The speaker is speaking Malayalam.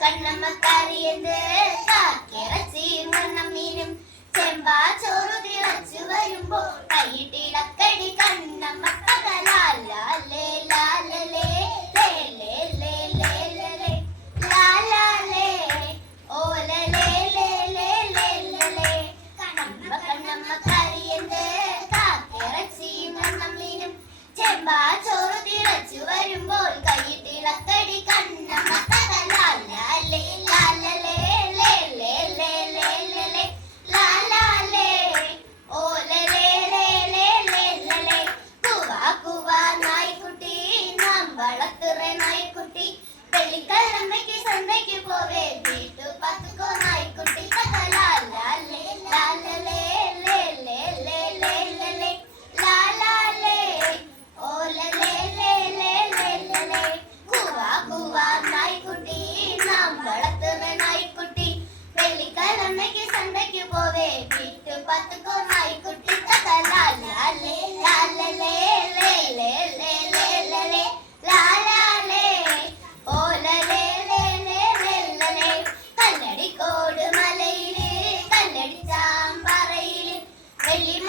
കണ്ണമ്മക്കറിയത് കാക്കിറച്ചി മണ്ണമ്മീനും ചെമ്പാ ചോറ് വരുമ്പോൾ കൈ കണ്ണമ്മ I live